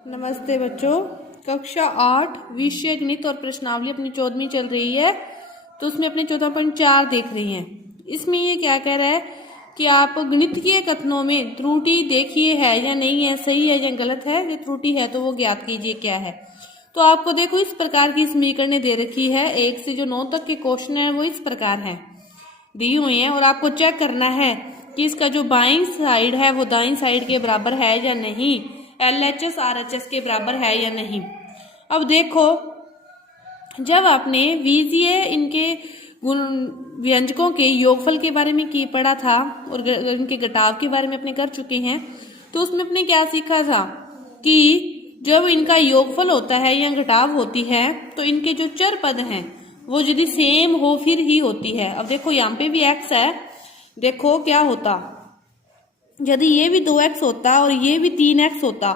नमस्ते बच्चों। कक्षा 8 विषय गणित और प्रश्नावली अपनी 14वीं चल रही है, तो उसमें अपने 14.4 देख रही हैं। इसमें ये क्या कह रहा है कि आप गणितीय कथनों में त्रुटि देखिए है या नहीं है, सही है या गलत है। ये त्रुटि है तो वो ज्ञात कीजिए क्या है। तो आपको देखो इस प्रकार की समीकरण दे रखी है। 1 से जो 9 तक के क्वेश्चन है वो इस प्रकार है, दी हुई है, और आपको चेक करना है कि इसका जो बाईं साइड है वो दाईं साइड के बराबर है या नहीं, LHS RHS के बराबर है या नहीं। अब देखो, जब आपने बीजीय इनके व्यंजकों के योगफल के बारे में की पढ़ा था और इनके घटाव के बारे में अपने कर चुके हैं, तो उसमें अपने क्या सीखा था कि जब इनका योगफल होता है या घटाव होती है तो इनके जो चर पद हैं वो यदि सेम हो फिर ही होती है। अब देखो यहाँ पे भी x है, देखो क्या होता यदि ये भी 2x होता और ये भी 3x होता,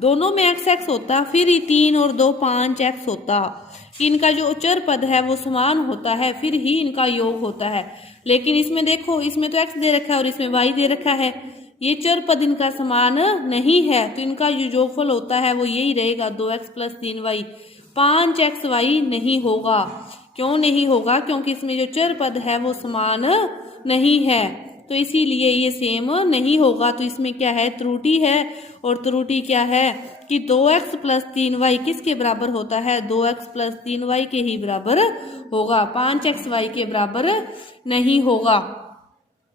दोनों में x होता, फिर ही 3 और 2 5x होता, कि इनका जो चर पद है वो समान होता है, फिर ही इनका योग होता है। लेकिन इसमें देखो, इसमें तो x दे रखा है और इसमें y दे रखा है, ये चर पद इनका समान नहीं है, तो इनका जो योगफल होता है वो यही रहेगा 2x + 3y। 5xy नहीं होगा। क्यों नहीं होगा? क्योंकि इसमें जो चर पद है वो समान नहीं है, तो इसीलिए ये सेम नहीं होगा। तो इसमें क्या है? त्रुटि है। और त्रुटि क्या है कि 2x + 3y किसके बराबर होता है? 2x + 3y के ही बराबर होगा, 5xy के बराबर नहीं होगा।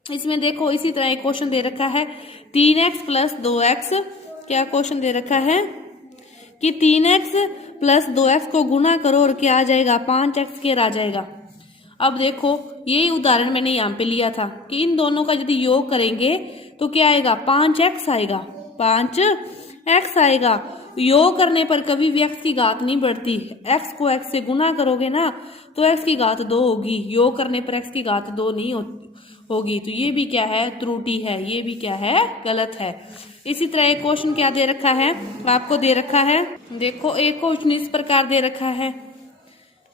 इसमें देखो इसी तरह एक क्वेश्चन दे रखा है 3x + 2x। क्या क्वेश्चन दे रखा है कि 3x + 2x को गुना करो और क्या आ जाएगा? 5x² आ जाएगा। अब देखो यही उदाहरण मैंने यहाँ पे लिया था कि इन दोनों का यदि योग करेंगे तो क्या आएगा? 5x आएगा, 5x आएगा। योग करने पर कभी भी x की घात नहीं बढ़ती। x को x से गुना करोगे ना तो x की घात 2 होगी, योग करने पर x की घात 2 नहीं होगी। तो ये भी क्या है? त्रुटि है। ये भी क्या है? गलत है। इसी तरह एक क्वेश्चन क्या दे रखा है आपको? दे रखा है, देखो एक क्वेश्चन इस प्रकार दे रखा है,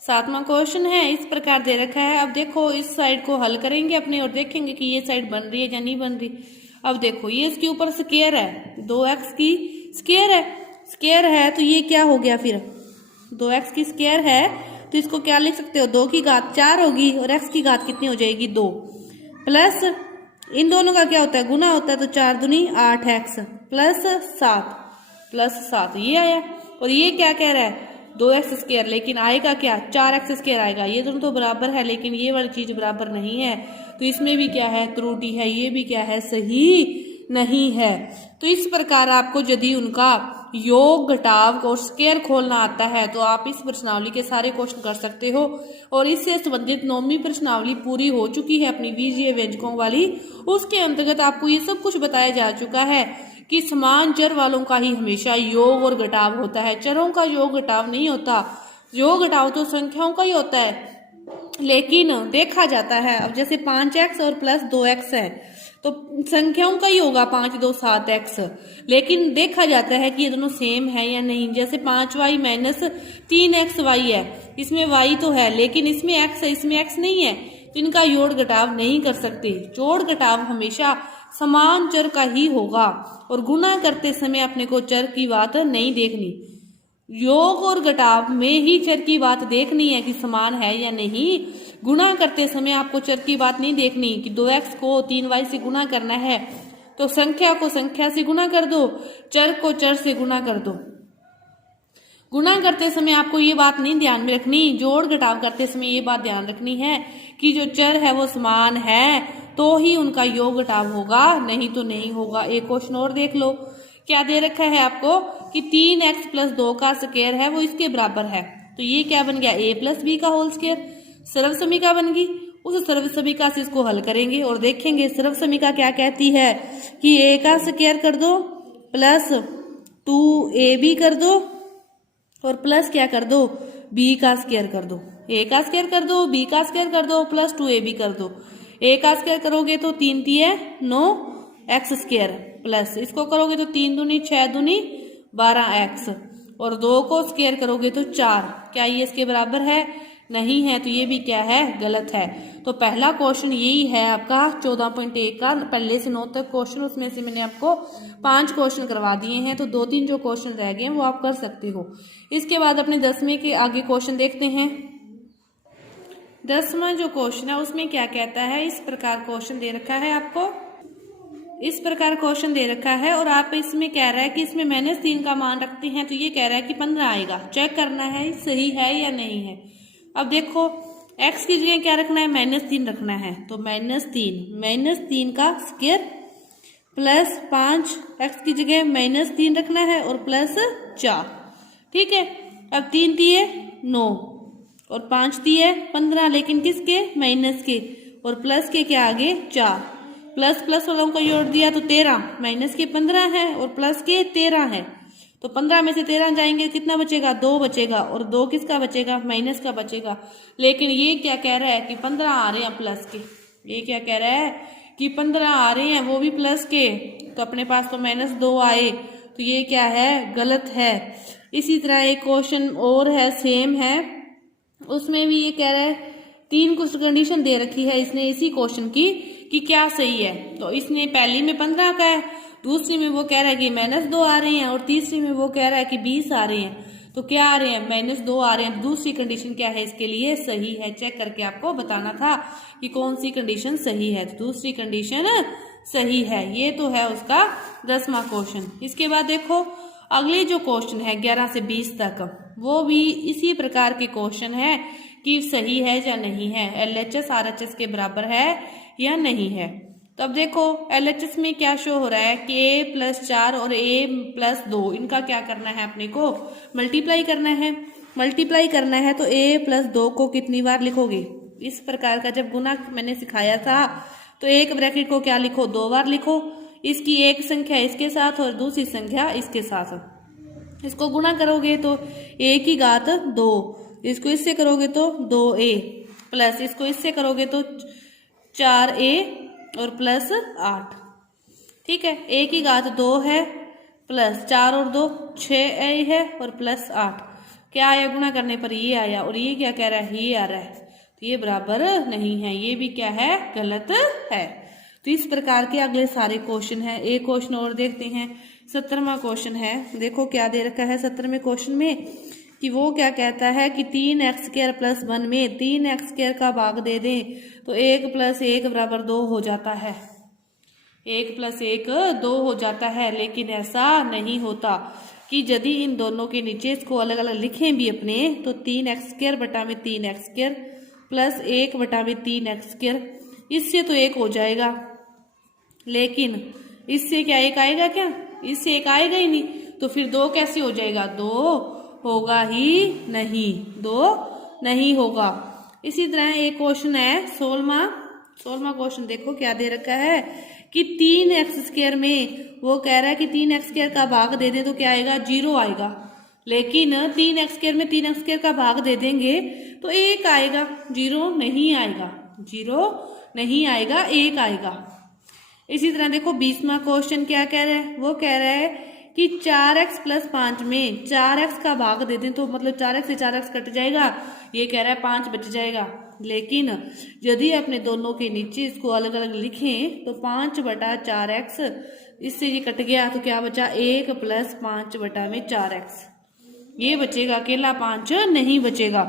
7वां क्वेश्चन है, इस प्रकार दे रखा है। अब देखो इस साइड को हल करेंगे अपने और देखेंगे कि ये साइड बन रही है या नहीं बन रही। अब देखो ये इसके ऊपर स्क्वायर है, 2x की स्क्वायर है, स्क्वायर है तो ये क्या हो गया? फिर 2x की स्क्वायर है तो इसको क्या लिख सकते हो? 2 की घात 4 होगी और x की घात कितनी हो जाएगी? 2, प्लस इन दोनों का क्या होता है? गुना होता है, तो 4 दूनी 8x प्लस 7 ये आया। और ये क्या कह रहा है? 2x², लेकिन आएगा क्या? 4x² आएगा। ये दोनों तो बराबर है लेकिन ये वाली चीज बराबर नहीं है, तो इसमें भी क्या है? त्रुटि है। ये भी क्या है? सही नहीं है। तो इस प्रकार आपको यदि उनका योग घटाव और स्क्वायर खोलना आता है तो आप इस प्रश्नावली के सारे क्वेश्चन कर सकते हो। और इससे संबंधित 9वीं प्रश्नावली पूरी हो चुकी है अपनी बीजीय व्यंजकों वाली, उसके अंतर्गत आपको ये सब कुछ बताया जा चुका है कि समान चर वालों का ही हमेशा योग और घटाव होता है, चरों का योग घटाव नहीं होता। योग घटाव तो संख्याओं का ही होता है, लेकिन देखा जाता है अब जैसे 5x और + 2x है तो संख्याओं का ही होगा 5 2 7x, लेकिन देखा जाता है कि ये दोनों सेम है या नहीं। जैसे 5y - 3xy है, इसमें y तो है लेकिन इसमें x है, इसमें x नहीं है, तो इनका जोड़ घटाव नहीं कर सकते। जोड़ घटाव हमेशा समान चर का ही होगा और गुना करते समय अपने को चर की बात नहीं देखनी। योग और घटाव में ही चर की बात देखनी है कि समान है या नहीं। गुणा करते समय आपको चर की बात नहीं देखनी कि 2x को 3y से गुना करना है तो संख्या को संख्या से गुना कर दो, चर को चर से गुना कर दो। गुणा करते समय आपको ये बात नहीं ध्यान में रखनी, जोड़ घटाव करते समय ये बात ध्यान रखनी है कि जो चर है वो समान है तो ही उनका योग घटाव होगा, नहीं तो नहीं होगा। एक क्वेश्चन और देख लो, क्या दे रखा है आपको कि 3x + 2 का स्क्वायर है वो इसके बराबर है, तो ये क्या बन गया? a + b का होल स्क्वायर, सर्व समीका बन गई। उस सर्व समीका से इसको हल करेंगे और देखेंगे सर्व समीका क्या कहती है कि a का स्क्वायर कर दो प्लस 2ab कर दो और प्लस क्या कर दो? b का स्क्वायर कर दो। a का स्क्वायर कर दो, b का स्क्वायर कर दो प्लस 2ab कर दो। a का स्क्वायर करोगे तो 3 × 9 x² प्लस इसको करोगे तो 3 दूनी 6 दूनी 12x और 2 को स्क्वायर करोगे तो 4। क्या ये इसके बराबर है? नहीं है, तो ये भी क्या है, गलत है। तो पहला क्वेश्चन यही है आपका 14.1 का, पहले से 9 तक क्वेश्चन, उसमें से मैंने आपको 5 क्वेश्चन करवा दिए हैं, तो 2-3 जो क्वेश्चन रह गए हैं वो आप कर सकते हो। इसके बाद अपने 10वें के आगे क्वेश्चन देखते हैं। 10वां जो क्वेश्चन है उसमें क्या कहता है, इस प्रकार क्वेश्चन दे रखा है आपको, इस प्रकार क्वेश्चन दे रखा है और आप इसमें कह रहा है कि इसमें -3 का मान रखते हैं तो ये कह रहा है कि 15 आएगा। चेक करना है सही है या नहीं है। अब देखो x की जगह क्या रखना है, -3 रखना है, तो -3 का स्क्वायर प्लस 5, x की जगह -3 रखना है और प्लस 4। ठीक है, अब 3 दिए 9 और 5 दिए 15, लेकिन किसके, माइनस के, और प्लस के आगे 4, प्लस प्लस वालों का जोड़ दिया तो 13, माइनस के 15 है और प्लस के 13 है, तो 15 में से 13 जाएंगे, कितना बचेगा, 2 बचेगा, और 2 किसका बचेगा, माइनस का बचेगा। लेकिन ये क्या कह रहा है कि 15 आ रहे हैं प्लस के, ये क्या कह रहा है कि 15 आ रहे हैं वो भी प्लस के, तो अपने पास तो -2 आए, तो ये क्या है, गलत है। इसी तरह एक क्वेश्चन और है, सेम है, उसमें भी ये कह रहा है 3 कुछ कंडीशन दे रखी है इसने इसी क्वेश्चन की कि क्या सही है। तो इसने पहली में 15 का है, दूसरी में वो कह रहा है कि -2 आ रहे हैं, और तीसरी में वो कह रहा है कि 20 आ रहे हैं। तो क्या आ रहे हैं, -2 आ रहे हैं। दूसरी कंडीशन क्या है इसके लिए, सही है। चेक करके आपको बताना था कि कौन सी कंडीशन सही है, तो दूसरी कंडीशन सही है। ये तो है उसका 10वां क्वेश्चन। इसके बाद देखो अगले जो क्वेश्चन है 11 से 20 तक, वो भी इसी प्रकार के क्वेश्चन है कि सही है या नहीं है, LHS RHS के बराबर है या नहीं है। तो अब देखो LHS में क्या शो हो रहा है कि a+4 और a+2, इनका क्या करना है, अपने को मल्टीप्लाई करना है। मल्टीप्लाई करना है तो a+2 को कितनी बार लिखोगे, इस प्रकार का जब गुना मैंने सिखाया था तो एक ब्रैकेट को क्या लिखो, 2 बार लिखो। इसकी एक संख्या इसके साथ और दूसरी संख्या इसके साथ, इसको गुणा करोगे तो a की घात 2, इसको इससे करोगे तो 2a, प्लस इसको इससे करोगे तो 4a और प्लस 8। ठीक है, a की घात 2 है, प्लस 4 और 2 6a है, और प्लस 8 क्या आया, गुणा करने पर ये आया, और ये क्या कह रहा है, ये आ रहा है, तो ये बराबर नहीं है, ये भी क्या है, गलत है। तो इस प्रकार के अगले सारे क्वेश्चन है। एक क्वेश्चन और देखते हैं, 17वां क्वेश्चन है। देखो क्या दे रखा है 17वें क्वेश्चन में कि वो क्या कहता है कि 3x² + 1 में 3x² का भाग दे दें तो 1 + 1 = 2 हो जाता है। 1 + 1 2 हो जाता है, लेकिन ऐसा नहीं होता कि यदि इन दोनों के नीचे इसको अलग अलग लिखें भी अपने, तो 3x² बटा में 3x² प्लस 1 बटा में 3x², इससे तो 1 हो जाएगा, लेकिन इससे क्या 1 आएगा, क्या इससे 1 आएगा ही नहीं, तो फिर 2 कैसे हो जाएगा, 2 होगा ही नहीं, 2 नहीं होगा। इसी तरह एक क्वेश्चन है 16वां क्वेश्चन, देखो क्या दे रखा है कि 3x² में वो कह रहा है कि 3x² का भाग दे दे तो क्या आएगा, 0 आएगा, लेकिन 3x² में 3x² का भाग दे देंगे तो 1 आएगा, 0 नहीं आएगा, 0 नहीं आएगा, 1 आएगा। इसी तरह देखो 20वां क्वेश्चन क्या कह रहा है, वो कह रहा है कि 4x + 5 में 4x का भाग दे दें तो मतलब 4x से 4x कट जाएगा, ये कह रहा है 5 बच जाएगा, लेकिन यदि अपने दोनों के नीचे इसको अलग अलग लिखें तो 5 बटा 4x, इससे ये कट गया तो क्या बचा, 1 + 5 बटा में 4x, ये बचेगा, अकेला 5 नहीं बचेगा।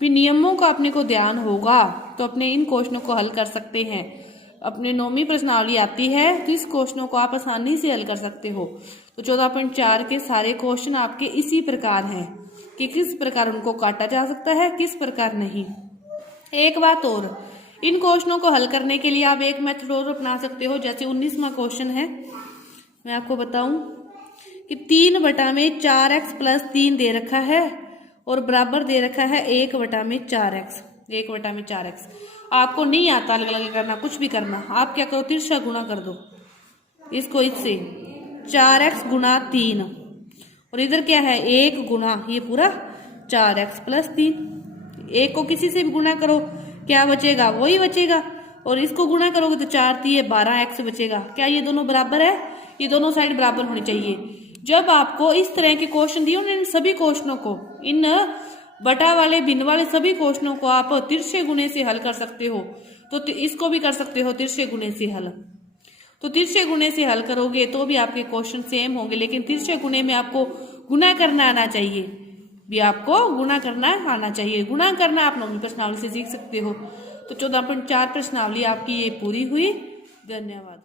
फिर नियमों का अपने को ध्यान होगा तो अपने इन क्वेश्चनों को हल कर सकते हैं। अपने 9वीं प्रश्नावली आती है तो इस क्वेश्चनों को आप आसानी से हल कर सकते हो। तो 14.4 के सारे क्वेश्चन आपके इसी प्रकार हैं कि किस प्रकार उनको काटा जा सकता है, किस प्रकार नहीं। एक बात और, इन क्वेश्चनों को हल करने के लिए आप एक मेथड और अपना सकते हो। जैसे 19वां क्वेश्चन है, मैं आपको बताऊं कि 3 बटा में 4x + 3 दे रखा है और बराबर दे रखा है 1 बटा में 4x, 1 बटा में 4x। आपको नहीं आता अलग अलग करना, कुछ भी करना, आप क्या करो, तिरछा गुणा कर दो इसको इससे, 4x गुणा 3, और इधर क्या है 1 गुणा ये पूरा 4x + 3। 1 को किसी से भी गुणा करो क्या बचेगा, वही बचेगा, और इसको गुणा करोगे तो 4 × 12x बचेगा। क्या ये दोनों बराबर है, ये दोनों साइड बराबर होनी चाहिए। जब आपको इस तरह के क्वेश्चन दिए इन सभी क्वेश्चनों को इन बटा वाले भिन्न वाले सभी क्वेश्चनों को आप तिरछे गुणे से हल कर सकते हो। तो इसको भी कर सकते हो तिरछे गुणे से हल। तो तिरछे गुणे से हल करोगे तो भी आपके क्वेश्चन सेम होंगे, लेकिन तिरछे गुणे में आपको गुणा करना आना चाहिए, भी आपको गुणा करना आना चाहिए। गुणा करना आप नौवीं प्रश्नावली से सीख सकते हो। तो 14.4 प्रश्नावली आपकी ये पूरी हुई। धन्यवाद।